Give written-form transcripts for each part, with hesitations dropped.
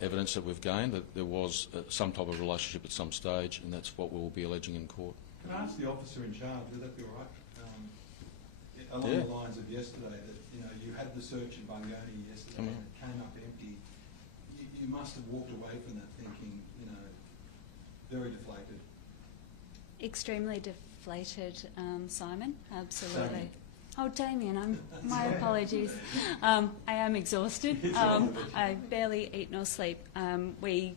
evidence that we've gained that there was some type of relationship at some stage, and that's what we'll be alleging in court. Can I ask the officer in charge, would that be all right? Along the lines of yesterday, that you had the search in Bungonia yesterday and it came up empty. You must have walked away from that thinking, very deflated. Extremely deflated, Simon. Absolutely. Damien. Oh, Damien, my apologies. I am exhausted. I barely eat nor sleep. We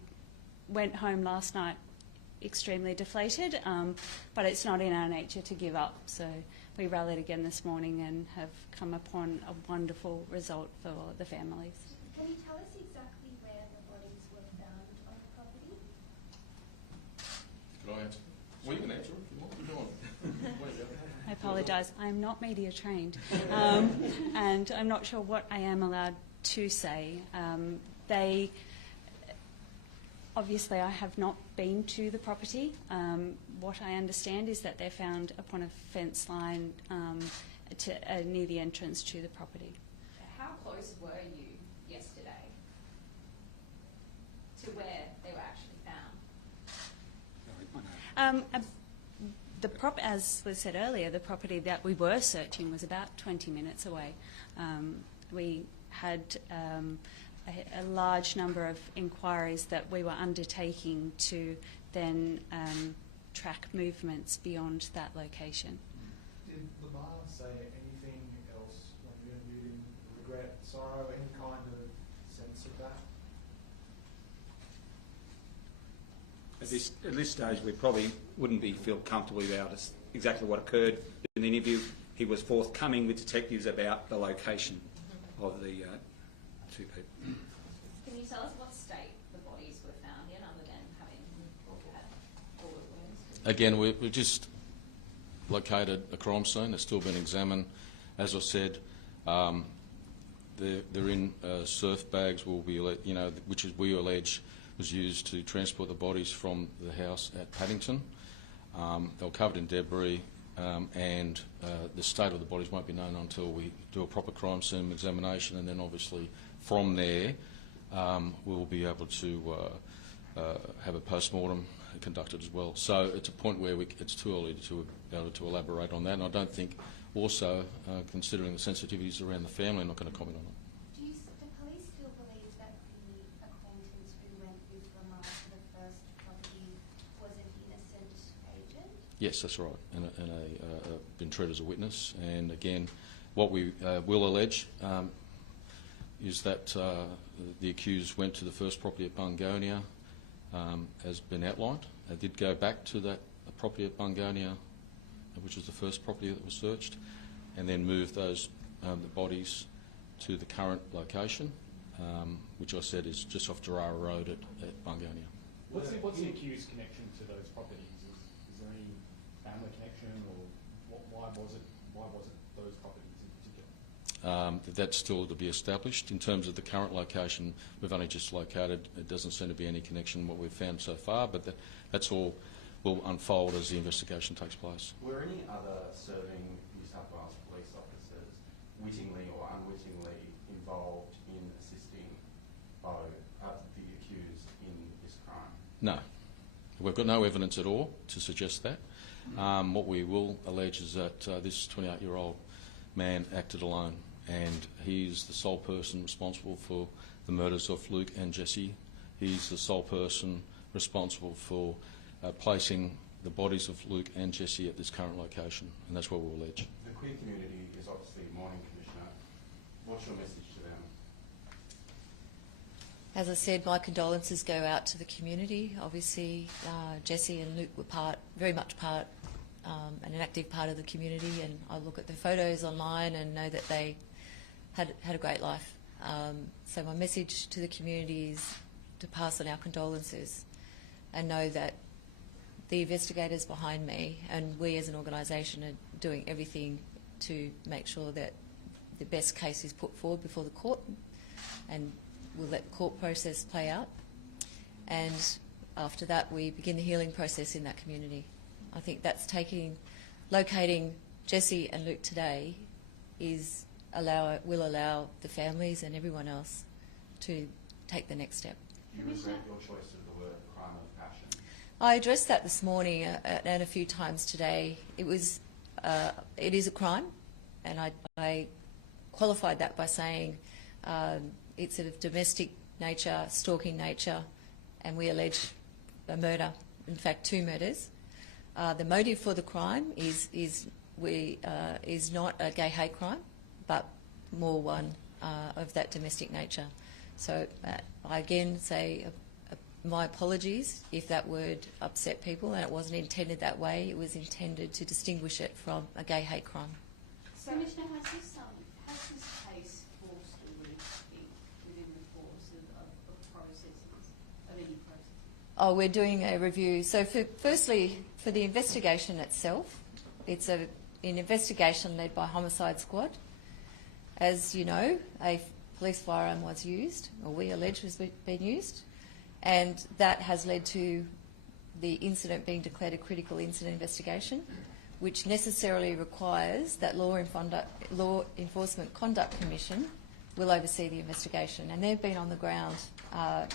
went home last night extremely deflated, but it's not in our nature to give up. So we rallied again this morning and have come upon a wonderful result for the families. Can you tell us exactly where the bodies were found on the property? Can I answer? Well, you can answer it if you want. Go on. I apologise. I am not media trained, and I'm not sure what I am allowed to say. Obviously, I have not been to the property. What I understand is that they're found upon a fence line near the entrance to the property. How close were you yesterday to where they were actually found? As was said earlier, the property that we were searching was about 20 minutes away. We had a large number of inquiries that we were undertaking to then track movements beyond that location. Did Lamarre say anything else when you interviewed him? Regret, sorrow, any kind of sense of that? At this stage, we probably wouldn't feel comfortable about exactly what occurred in the interview. He was forthcoming with detectives about the location of the two people. Can you tell us what state the bodies were found in, other than having had bullet wounds? Again, we've just located a crime scene. It's still been examined. As I said, they're in surf bags, which we allege was used to transport the bodies from the house at Paddington. They were covered in debris, and the state of the bodies won't be known until we do a proper crime scene examination, and then obviously from there we'll be able to have a post-mortem conducted as well. So it's a point where it's too early to be able to elaborate on that, and I don't think also, considering the sensitivities around the family, I'm not going to comment on it. Do police still believe that the acquaintance who went with Lamarre to the first property was an innocent agent? Yes, that's right, and been treated as a witness. And again, what we will allege is that the accused went to the first property at Bungonia, as been outlined. They did go back to that property at Bungonia, which was the first property that was searched, and then moved those the bodies to the current location, which I said is just off Gerrara Road at Bungonia. What's the accused's connection to those properties? Is there any family connection, or why was it those properties in particular? That's still to be established. In terms of the current location, we've only just located. It doesn't seem to be any connection what we've found so far, but that's all will unfold as the investigation takes place. Were any other serving New South Wales police officers wittingly or unwittingly involved in assisting Beau, the accused, in this crime? No. We've got no evidence at all to suggest that. What we will allege is that this 28-year-old man acted alone, and he's the sole person responsible for the murders of Luke and Jesse. He's the sole person responsible for placing the bodies of Luke and Jesse at this current location, and that's what we'll allege. The queer community is obviously mourning, Commissioner. What's your message to them? As I said, my condolences go out to the community. Obviously, Jesse and Luke were very much part and an active part of the community, and I look at the photos online and know that they had a great life. So my message to the community is to pass on our condolences and know that the investigators behind me and we as an organisation are doing everything to make sure that the best case is put forward before the court, and we'll let the court process play out. And after that, we begin the healing process in that community. I think that's locating Jesse and Luke today will allow the families and everyone else to take the next step. Do you regret your choice of the word crime of passion? I addressed that this morning and a few times today. It is a crime, and I qualified that by saying it's of domestic nature, stalking nature, and we allege a murder, in fact 2 murders. The motive for the crime is not a gay hate crime, but more one of that domestic nature. So I again say my apologies if that word upset people, and it wasn't intended that way. It was intended to distinguish it from a gay hate crime. So, Commissioner, has this case forced a rethink within the course of processes, of any process? Oh, we're doing a review. So firstly, for the investigation itself, it's an investigation led by Homicide Squad. As you know, a police firearm was used, or we allege has been used, and that has led to the incident being declared a critical incident investigation, which necessarily requires that Law Enforcement Conduct Commission will oversee the investigation. And they've been on the ground, I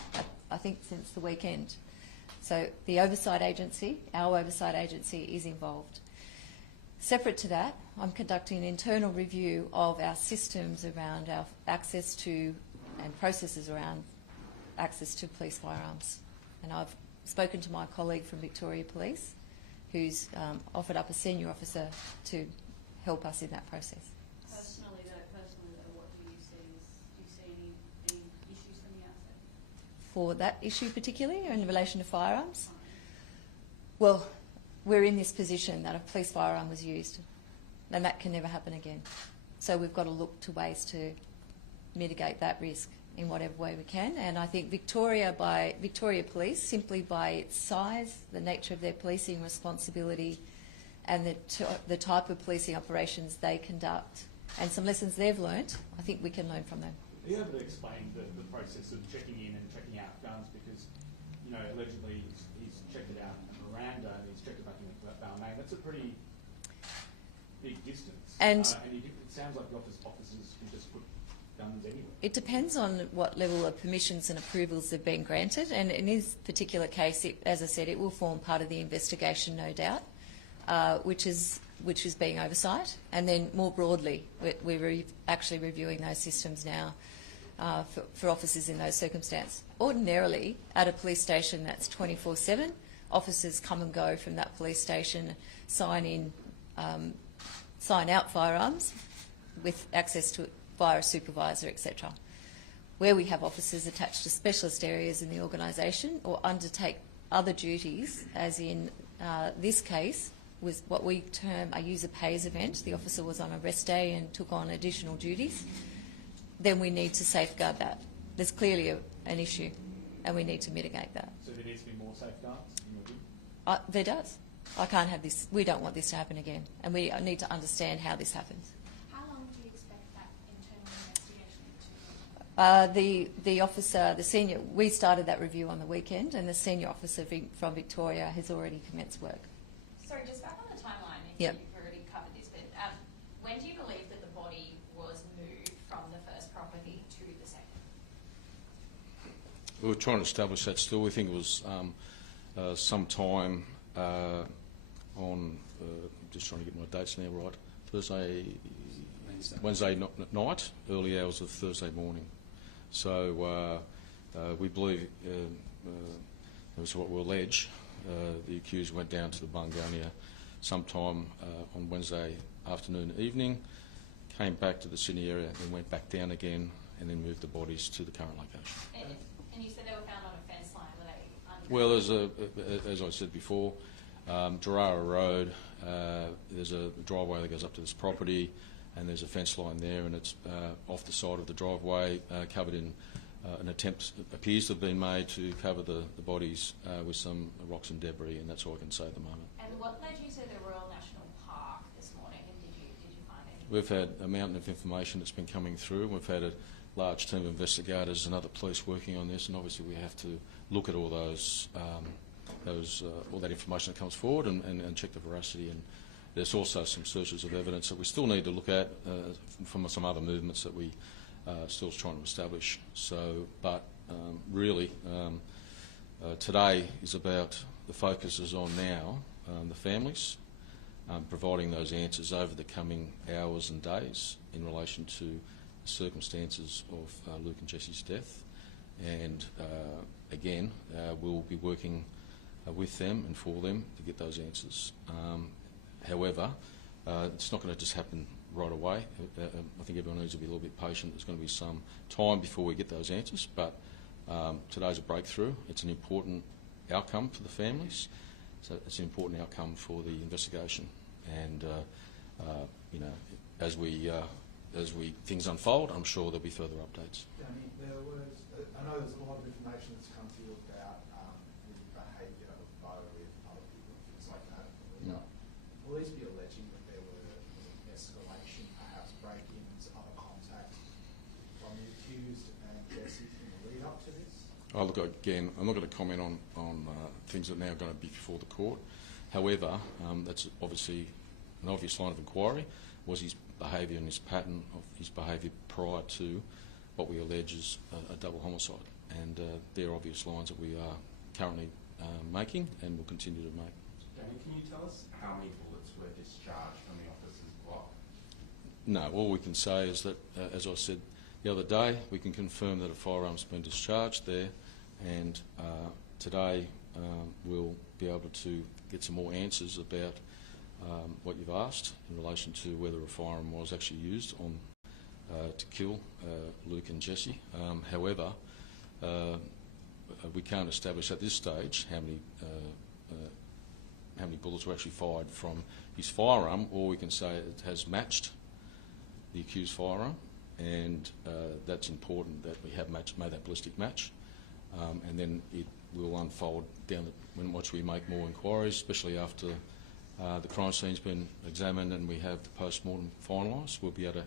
think, since the weekend. So the oversight agency, our oversight agency, is involved. Separate to that, I'm conducting an internal review of our systems around our access to and processes around access to police firearms. And I've spoken to my colleague from Victoria Police, who's offered up a senior officer to help us in that process. Personally though, what do you see any issues from the outset? For that issue particularly, in relation to firearms? Well, we're in this position that a police firearm was used, and that can never happen again. So we've got to look to ways to mitigate that risk in whatever way we can. And I think Victoria Police, simply by its size, the nature of their policing responsibility, and the type of policing operations they conduct, and some lessons they've learnt, I think we can learn from them. Are you able to explain the process of checking in and checking out guns? Because, you know, allegedly he's checked it out at Miranda and he's checked it back in Balmain. That's a pretty big distance. And it sounds like the officers can just put guns anywhere. It depends on what level of permissions and approvals have been granted, and in this particular case, as I said, it will form part of the investigation, no doubt, which is being oversight. And then more broadly, we're actually reviewing those systems now for officers in those circumstances. Ordinarily, at a police station that's 24/7, officers come and go from that police station, sign out firearms with access to it via a supervisor, etc. Where we have officers attached to specialist areas in the organisation or undertake other duties, as in this case was what we term a user pays event. The officer was on a rest day and took on additional duties. Then we need to safeguard that. There's clearly an issue, and we need to mitigate that. So there needs to be more safeguards in your view? There does. I can't have this. We don't want this to happen again, and we need to understand how this happens. How long do you expect that internal investigation to The officer, the senior, we started that review on the weekend, and the senior officer from Victoria has already commenced work. Sorry, just back on the timeline, Yep. you've already covered this, but when do you believe that the body was moved from the first property to the second? We were trying to establish that still. We think it was sometime on, just trying to get my dates now right, Wednesday night, early hours of Thursday morning. So we believe, that was what we allege, the accused went down to the Bungonia sometime on Wednesday afternoon, evening, came back to the Sydney area, then went back down again, and then moved the bodies to the current location. And you said they were found on a fence line, were they under? Well, as I said before, Gerrara Road, there's a driveway that goes up to this property, and there's a fence line there, and it's off the side of the driveway, covered in an attempt appears to have been made to cover the bodies with some rocks and debris, and that's all I can say at the moment. And what led you to the Royal National Park this morning, and did you find anything? We've had a mountain of information that's been coming through. We've had a large team of investigators and other police working on this, and obviously we have to look at all those all that information that comes forward and check the veracity. And there's also some searches of evidence that we still need to look at from some other movements that we still trying to establish. So, but really, today is about, the focus is on now the families, providing those answers over the coming hours and days in relation to the circumstances of Luke and Jesse's death. And again, we'll be working with them and for them to get those answers. However, it's not going to just happen right away. I think everyone needs to be a little bit patient. There's going to be some time before we get those answers, but today's a breakthrough. It's an important outcome for the families. So it's an important outcome for the investigation. And you know, as things unfold, I'm sure there'll be further updates. Danny, I know there's a lot of information that's come to you about the behaviour of Beau with other people and things like that. Mm. Will police be alleging that there were escalation, perhaps break-ins, other contact from the accused and Jesse in the lead up to this? Oh, look, again, I'm not going to comment on things that are now going to be before the court. However, that's obviously an obvious line of inquiry, was his behaviour and his pattern of his behaviour prior to what we allege is a double homicide. And they're obvious lines that we are currently making and will continue to make. Danny, can you tell us how many bullets were discharged from the officer's block? No, all we can say is that, as I said the other day, we can confirm that a firearm's been discharged there, and today we'll be able to get some more answers about what you've asked in relation to whether a firearm was actually used on to kill Luke and Jesse. However, we can't establish at this stage how many bullets were actually fired from his firearm. All we can say it has matched the accused firearm, and that's important that we have made that ballistic match, and then it will unfold once we make more inquiries, especially after the crime scene's been examined and we have the post-mortem finalised. We'll be able to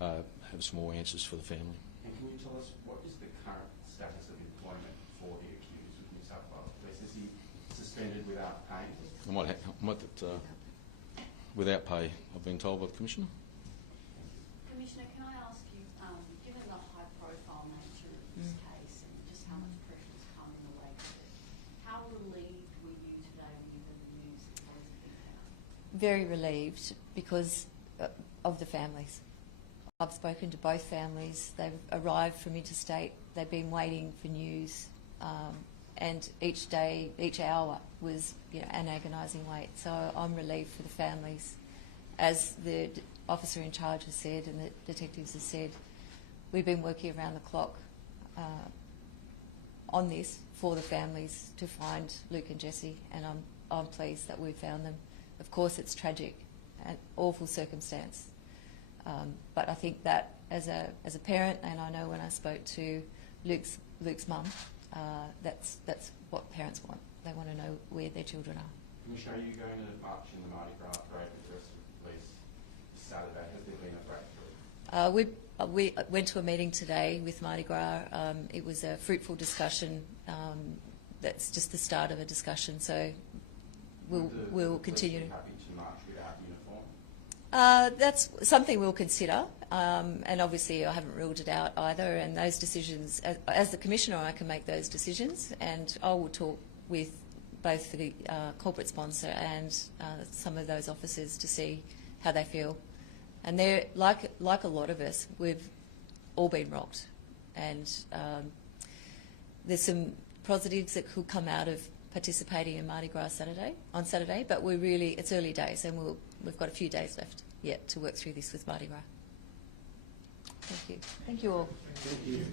have some more answers for the family. And can you tell us what is the current status of employment for the accused with New South Wales Police? Is he suspended without pay? Without pay, I've been told by the Commissioner. Commissioner, can I ask you, given the high-profile nature of this case and just how much pressure has come in the wake of it, how relieved were you today when you heard the news that the police had been found? Very relieved because of the families. I've spoken to both families. They've arrived from interstate. They've been waiting for news, and each day, each hour was an agonising wait. So I'm relieved for the families. As the officer in charge has said and the detectives have said, we've been working around the clock on this for the families to find Luke and Jesse, and I'm pleased that we've found them. Of course, it's tragic and awful circumstance. But I think that as a parent, and I know when I spoke to Luke's mum, that's what parents want. They want to know where their children are. Commissioner, are you going to march in the Mardi Gras parade with the rest of the police this Saturday? Has there been a breakthrough? We went to a meeting today with Mardi Gras. It was a fruitful discussion. That's just the start of a discussion. So we'll continue. Would the police be happy to march without uniform? That's something we'll consider, and obviously I haven't ruled it out either, and those decisions, as the Commissioner, I can make those decisions, and I will talk with both the corporate sponsor and some of those officers to see how they feel. And they're, like a lot of us, we've all been rocked, and there's some positives that could come out of participating in Mardi Gras on Saturday, but it's early days, and we've got a few days left yet to work through this with Mardi Gras. Thank you. Thank you all. Thank you.